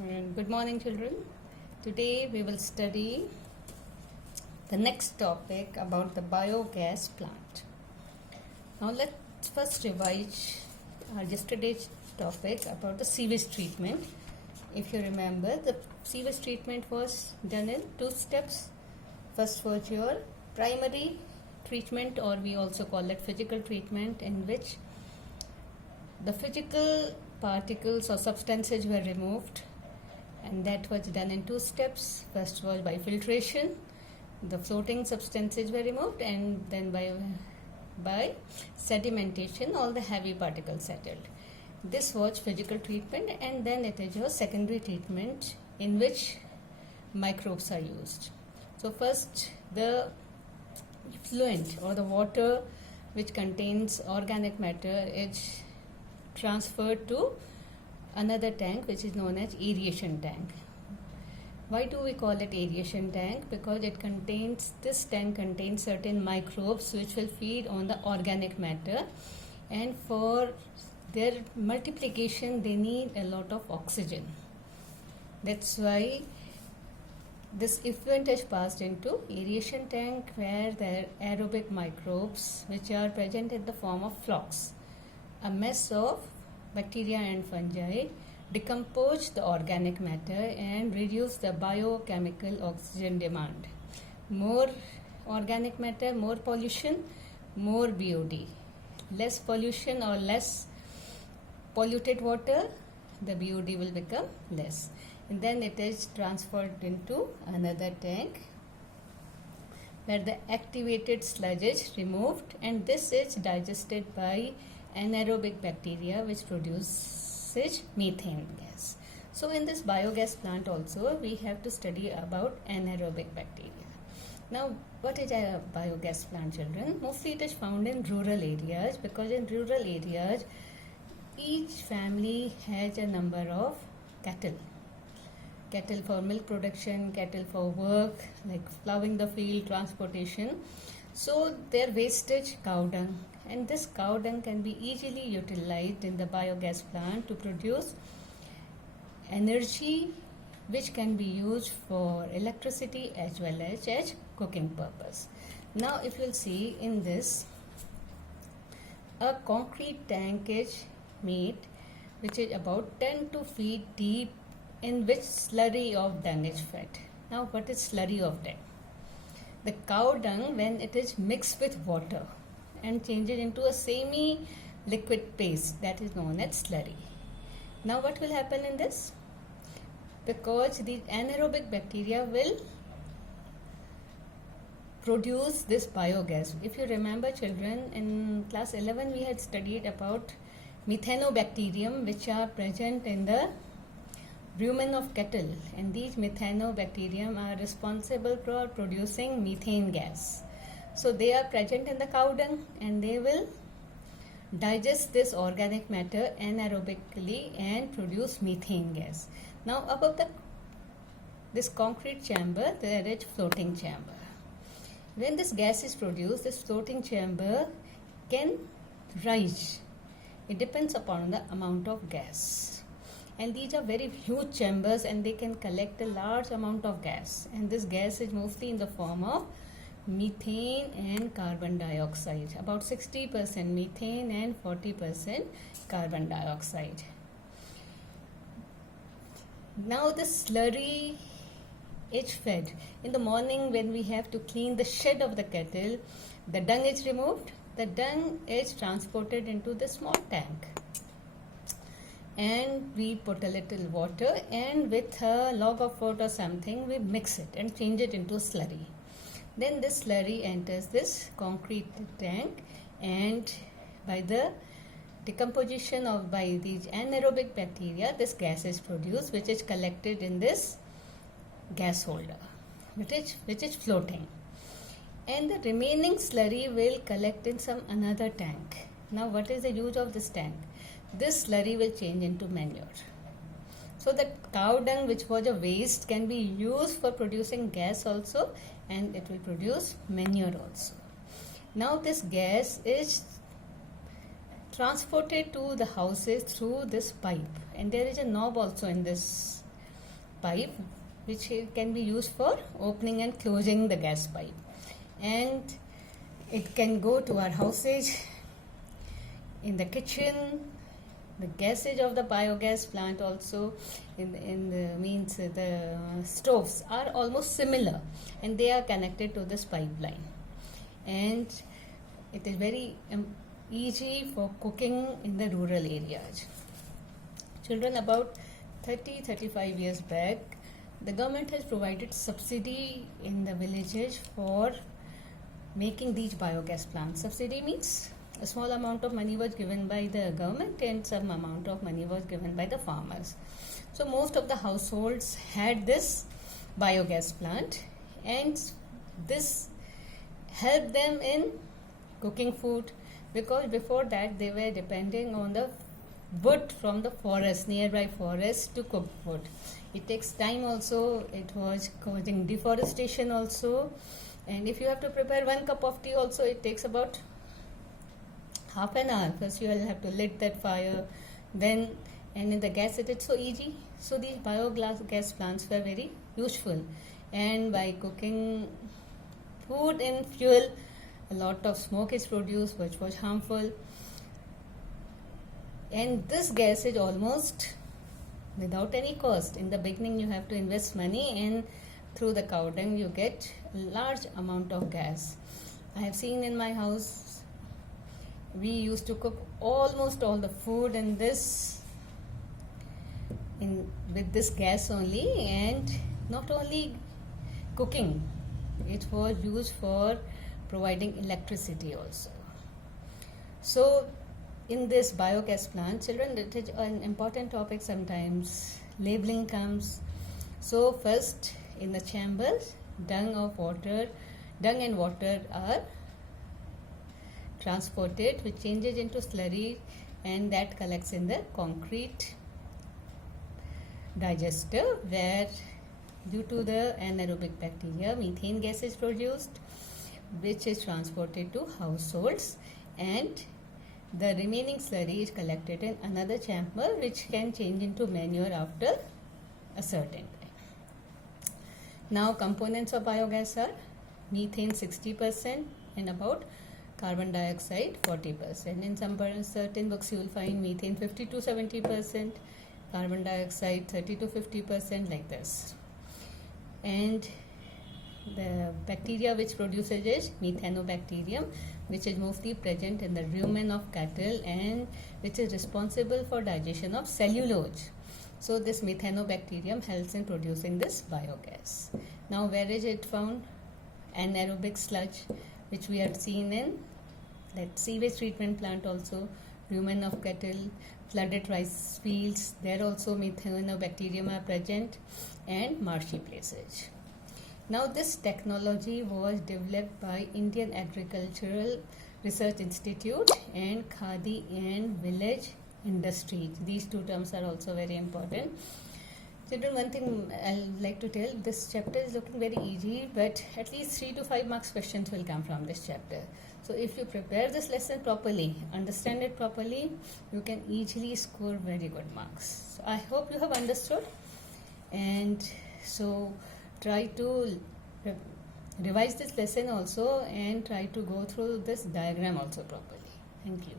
Good morning, children. Today we will study the next topic about the biogas plant. Now let's first revise our yesterday's topic about the sewage treatment. If you remember, the sewage treatment was done in two steps. First was your primary treatment, or we also call it physical treatment, in which the physical particles or substances were removed, and that was done in two steps. First was by filtration, the floating substances were removed, and then by sedimentation, all the heavy particles settled. This was physical treatment, and then it is your secondary treatment in which microbes are used. So first, the effluent or the water which contains organic matter is transferred to another tank which is known as aeration tank. Why do we call it aeration tank? Because this tank contains certain microbes which will feed on the organic matter, and for their multiplication they need a lot of oxygen. That's why this effluent is passed into aeration tank, where there are aerobic microbes which are present in the form of flocks. A mess of bacteria and fungi decompose the organic matter and reduce the biochemical oxygen demand. More organic matter, more pollution, more BOD. Less pollution or less polluted water, the BOD will become less. And then it is transferred into another tank where the activated sludge is removed, and this is digested by anaerobic bacteria which produces methane gas. So in this biogas plant also we have to study about anaerobic bacteria. Now what is a biogas plant, children? Mostly it is found in rural areas, because in rural areas each family has a number of cattle for milk production, cattle for work like plowing the field, transportation. So their wastage, cow dung, and this cow dung can be easily utilized in the biogas plant to produce energy which can be used for electricity as well as cooking purpose. Now if you'll see in this, a concrete tank is made which is about 10 to feet deep, in which slurry of dung is fed. Now what is slurry of dung? The cow dung, when it is mixed with water and changes into a semi-liquid paste, that is known as slurry. Now what will happen in this? Because the anaerobic bacteria will produce this biogas. If you remember, children, in class 11 we had studied about methanobacterium which are present in the rumen of cattle, and these methanobacterium are responsible for producing methane gas. So they are present in the cow dung, and they will digest this organic matter anaerobically and produce methane gas. Now above this concrete chamber there is floating chamber. When this gas is produced, this floating chamber can rise. It depends upon the amount of gas. And these are very huge chambers, and they can collect a large amount of gas. And this gas is mostly in the form of methane and carbon dioxide. About 60% methane and 40% carbon dioxide. Now the slurry is fed. In the morning when we have to clean the shed of the cattle, the dung is removed. The dung is transported into the small tank, and we put a little water, and with a log of wood or something we mix it and change it into slurry. Then this slurry enters this concrete tank, and by the decomposition by these anaerobic bacteria, this gas is produced, which is collected in this gas holder which is floating, and the remaining slurry will collect in some another tank. Now what is the use of this tank? This slurry will change into manure. So the cow dung, which was a waste, can be used for producing gas also, and it will produce manure also. Now this gas is transported to the houses through this pipe, and there is a knob also in this pipe which can be used for opening and closing the gas pipe, and it can go to our houses, in the kitchen. The gases of the biogas plant also in the means the stoves are almost similar, and they are connected to this pipeline, and it is very easy for cooking in the rural areas. Children, about 30-35 years back, the government has provided subsidy in the villages for making these biogas plants. Subsidy means a small amount of money was given by the government and some amount of money was given by the farmers. So most of the households had this biogas plant, and this helped them in cooking food, because before that they were depending on the wood from the forest, nearby forest, to cook food. It takes time also, it was causing deforestation also, and if you have to prepare 1 cup of tea also, it takes about half an hour. First you will have to lit that fire, then, and in the gas it is so easy. So these biogas plants were very useful, and by cooking food in fuel, a lot of smoke is produced which was harmful, and this gas is almost without any cost. In the beginning you have to invest money, and through the cow dung you get a large amount of gas. I have seen in my house, we used to cook almost all the food in with this gas only, and not only cooking, it was used for providing electricity also. So in this biogas plant, children, it is an important topic. Sometimes labeling comes. So first, in the chambers, dung and water are transported, which changes into slurry, and that collects in the concrete digester, where due to the anaerobic bacteria, methane gas is produced, which is transported to households, and the remaining slurry is collected in another chamber, which can change into manure after a certain time. Now components of biogas are methane 60% and about carbon dioxide 40%. In some certain books you will find methane 50 to 70%, carbon dioxide 30 to 50%, like this. And the bacteria which produces is methanobacterium, which is mostly present in the rumen of cattle and which is responsible for digestion of cellulose. So this methanobacterium helps in producing this biogas. Now where is it found? Anaerobic sludge, which we have seen in that sewage treatment plant also, rumen of cattle, flooded rice fields, there also methanobacterium are present, and marshy places. Now this technology was developed by Indian Agricultural Research Institute and Khadi and Village Industries. These two terms are also very important. Children, one thing I'd like to tell, this chapter is looking very easy, but at least 3 to 5 marks questions will come from this chapter. So if you prepare this lesson properly, understand it properly, you can easily score very good marks. So I hope you have understood, and so try to revise this lesson also, and try to go through this diagram also properly. Thank you.